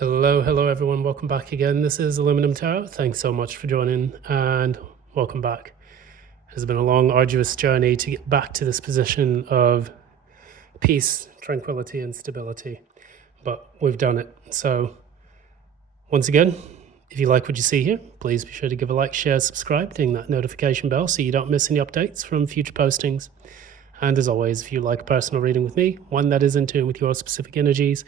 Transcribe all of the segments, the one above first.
Hello everyone. Welcome back again. This is Aluminum Tarot. Thanks so much for joining and welcome back. It has been a long, arduous journey to get back to this position of peace, tranquility, and stability, but we've done it. So once again, if you like what you see here, please be sure to give a like, share, subscribe, ding that notification bell so you don't miss any updates from future postings. And as always, if you like a personal reading with me, one that is in tune with your specific energies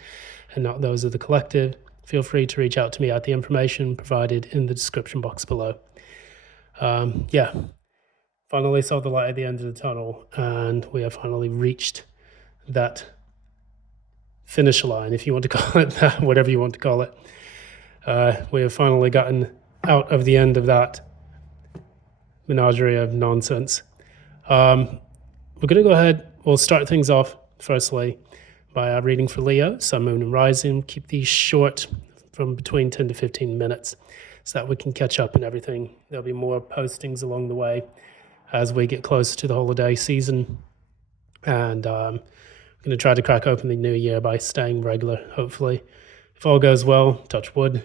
and not those of the collective, feel free to reach out to me at the information provided in the description box below. Finally saw the light at the end of the tunnel, and we have finally reached that finish line, if you want to call it that, whatever you want to call it. We have finally gotten out of the end of that menagerie of nonsense. We're going to go ahead, we'll start things off firstly by a reading for Leo, Sun, Moon, and Rising. Keep these short, from between 10 to 15 minutes, so that we can catch up and everything. There'll be more postings along the way as we get closer to the holiday season. And I'm going to try to crack open the new year by staying regular, hopefully. If all goes well, touch wood,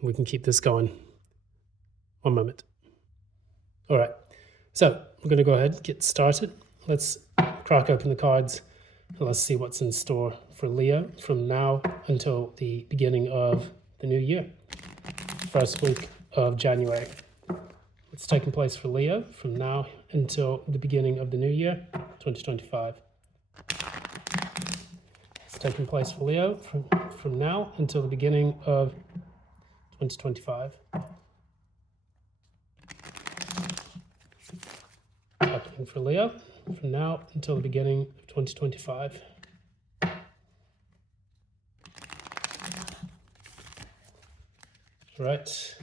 we can keep this going. One moment. All right, so we're going to go ahead and get started. Let's crack open the cards. Let's see what's in store for Leo from now until the beginning of the new year, first week of January. What's taking place for Leo from now until the beginning of the new year, 2025. What's taking place for Leo from now until the beginning of 2025. Happening for Leo from now until the beginning of 2025. Right.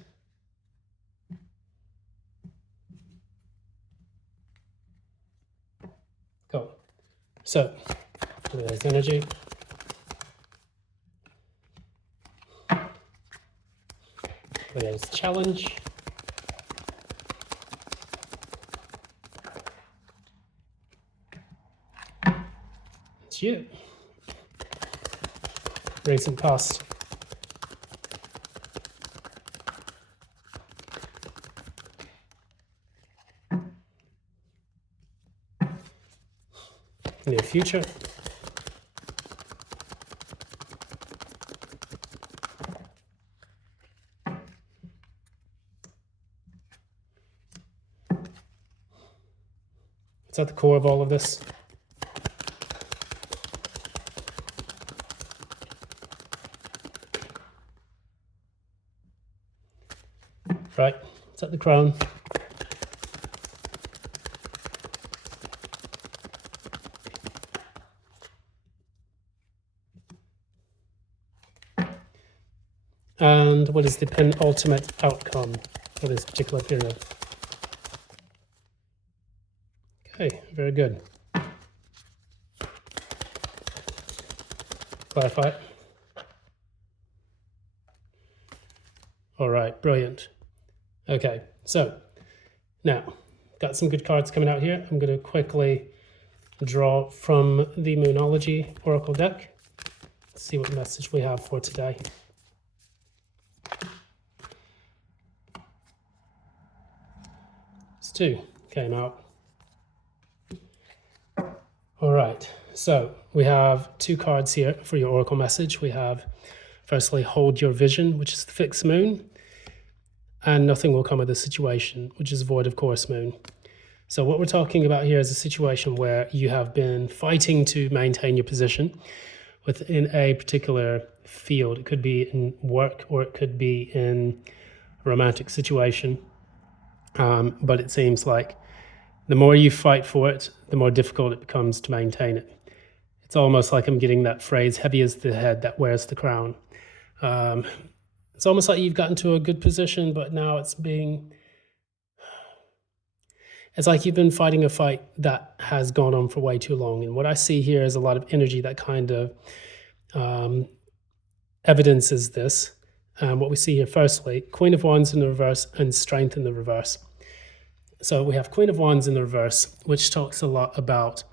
Cool. So, there's energy. There's challenge. It's you. Recent past. Near future. It's at the core of all of this. Right, it's at the crown. And what is the penultimate outcome for this particular period? Okay, very good. Clarify. All right, brilliant. Okay, so now got some good cards coming out here. I'm going to quickly draw from the Moonology Oracle deck. Let's see what message we have for today. It's 2 came out. All right, so we have 2 cards here for your Oracle message. We have, firstly, Hold Your Vision, which is the fixed moon, and Nothing Will Come of the Situation, which is Void of Course moon. So what we're talking about here is a situation where you have been fighting to maintain your position within a particular field. It could be in work or it could be in a romantic situation. But it seems like the more you fight for it, the more difficult it becomes to maintain it. It's almost like I'm getting that phrase, heavy is the head that wears the crown. It's almost like you've gotten to a good position, but now it's like you've been fighting a fight that has gone on for way too long. And what I see here is a lot of energy that kind of evidences this. What we see here, firstly, Queen of Wands in the reverse and Strength in the reverse. So we have Queen of Wands in the reverse, which talks a lot about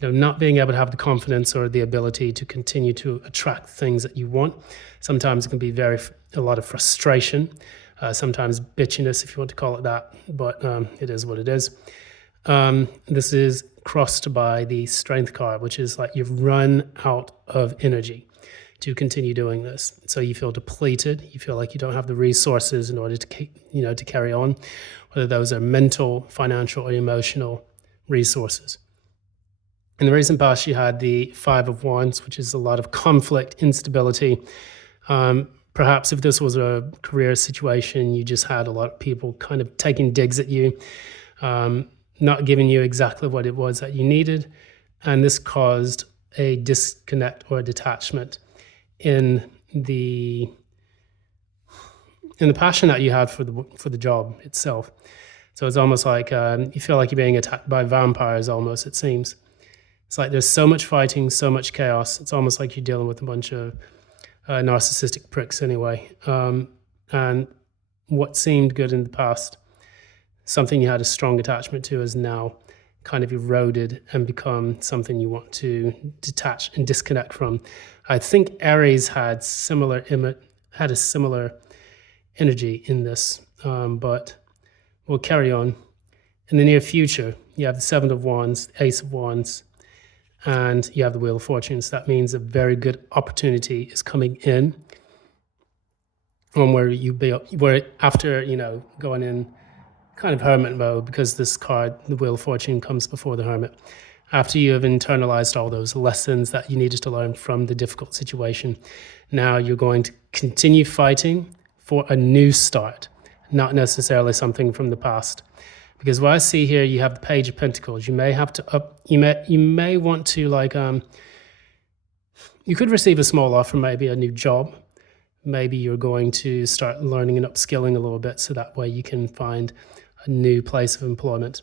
not being able to have the confidence or the ability to continue to attract things that you want. Sometimes it can be a lot of frustration, sometimes bitchiness, if you want to call it that, but it is what it is. This is crossed by the strength card, which is like you've run out of energy to continue doing this. So you feel depleted. You feel like you don't have the resources in order to carry on, whether those are mental, financial, or emotional resources. In the recent past, you had the Five of Wands, which is a lot of conflict, instability. Perhaps if this was a career situation, you just had a lot of people kind of taking digs at you, not giving you exactly what it was that you needed. And this caused a disconnect or a detachment in the passion that you had for the job itself. So it's almost like you feel like you're being attacked by vampires almost, it seems. It's like there's so much fighting, so much chaos. It's almost like you're dealing with a bunch of narcissistic pricks anyway. And what seemed good in the past, something you had a strong attachment to, is now kind of eroded and become something you want to detach and disconnect from. I think Aries had a similar energy in this, but we'll carry on. In the near future, you have the Seven of Wands, the Ace of Wands, and you have the Wheel of Fortune. So that means a very good opportunity is coming in, where after going in kind of hermit mode, because this card, the Wheel of Fortune, comes before the Hermit. After you have internalized all those lessons that you needed to learn from the difficult situation, now you're going to continue fighting for a new start, not necessarily something from the past. Because what I see here, you have the Page of Pentacles. You may have to you may want to you could receive a small offer, maybe a new job. Maybe you're going to start learning and upskilling a little bit, so that way you can find a new place of employment.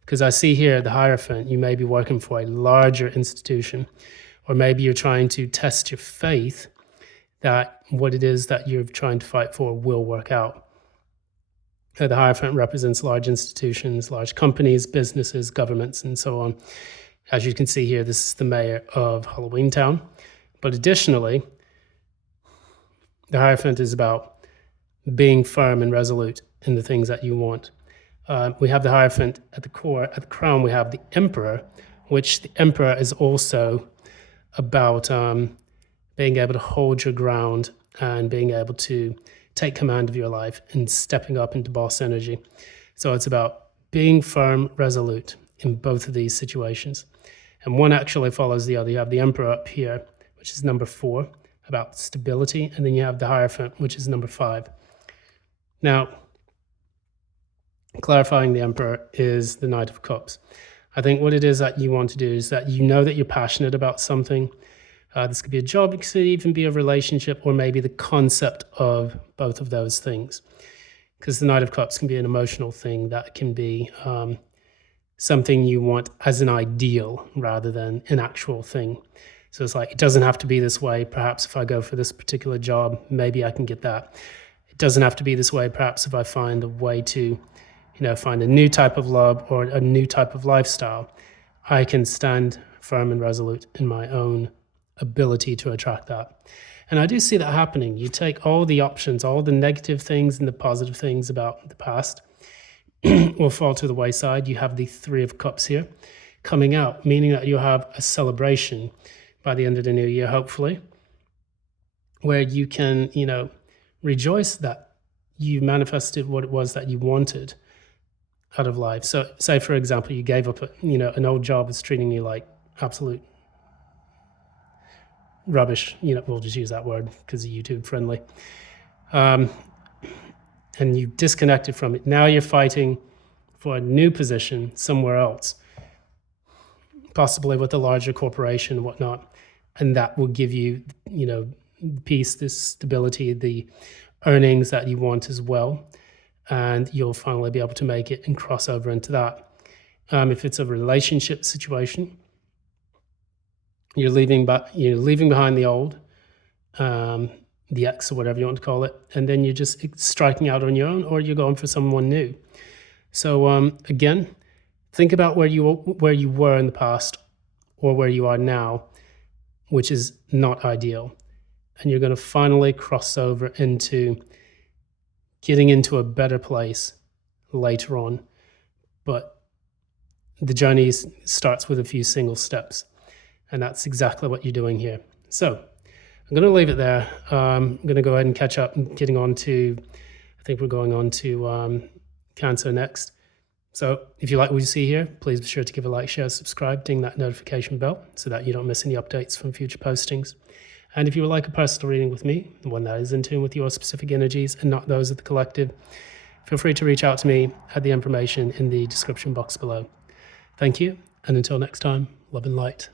Because I see here the Hierophant, you may be working for a larger institution, or maybe you're trying to test your faith that what it is that you're trying to fight for will work out. The Hierophant represents large institutions, large companies, businesses, governments, and so on. As you can see here, this is the mayor of Halloween Town. But additionally, the Hierophant is about being firm and resolute in the things that you want. We have the Hierophant at the core. At the crown, we have the Emperor, which the Emperor is also about being able to hold your ground and being able to take command of your life and stepping up into boss energy. So it's about being firm, resolute in both of these situations. And one actually follows the other. You have the Emperor up here, which is number 4, about stability. And then you have the Hierophant, which is number 5. Now, clarifying the Emperor is the Knight of Cups. I think what it is that you want to do is that you know that you're passionate about something. This could be a job, it could even be a relationship, or maybe the concept of both of those things. Because the Knight of Cups can be an emotional thing, that can be something you want as an ideal rather than an actual thing. So it's like, it doesn't have to be this way. Perhaps if I go for this particular job, maybe I can get that. It doesn't have to be this way. Perhaps if I find a way to, find a new type of love or a new type of lifestyle, I can stand firm and resolute in my own ability to attract that. And I do see that happening. You take all the options, all the negative things and the positive things about the past will fall to the wayside. You have the Three of Cups here coming out, meaning that you'll have a celebration by the end of the new year, hopefully, where you can, rejoice that you manifested what it was that you wanted out of life. So say, for example, you gave up an old job that's treating you like absolute rubbish, we'll just use that word because it's YouTube friendly. And you disconnected from it. Now you're fighting for a new position somewhere else, possibly with a larger corporation and whatnot. And that will give you, peace, this stability, the earnings that you want as well. And you'll finally be able to make it and cross over into that. If it's a relationship situation, you're leaving behind the old, the ex or whatever you want to call it, and then you're just striking out on your own, or you're going for someone new. So again, think about where you were in the past, or where you are now, which is not ideal. And you're going to finally cross over into getting into a better place later on. But the journey starts with a few single steps. And that's exactly what you're doing here. So I'm going to leave it there. I'm going to go ahead and catch up and getting on to, I think we're going on to Cancer next. So if you like what you see here, please be sure to give a like, share, subscribe, ding that notification bell so that you don't miss any updates from future postings. And if you would like a personal reading with me, one that is in tune with your specific energies and not those of the collective, feel free to reach out to me at the information in the description box below. Thank you, and until next time, love and light.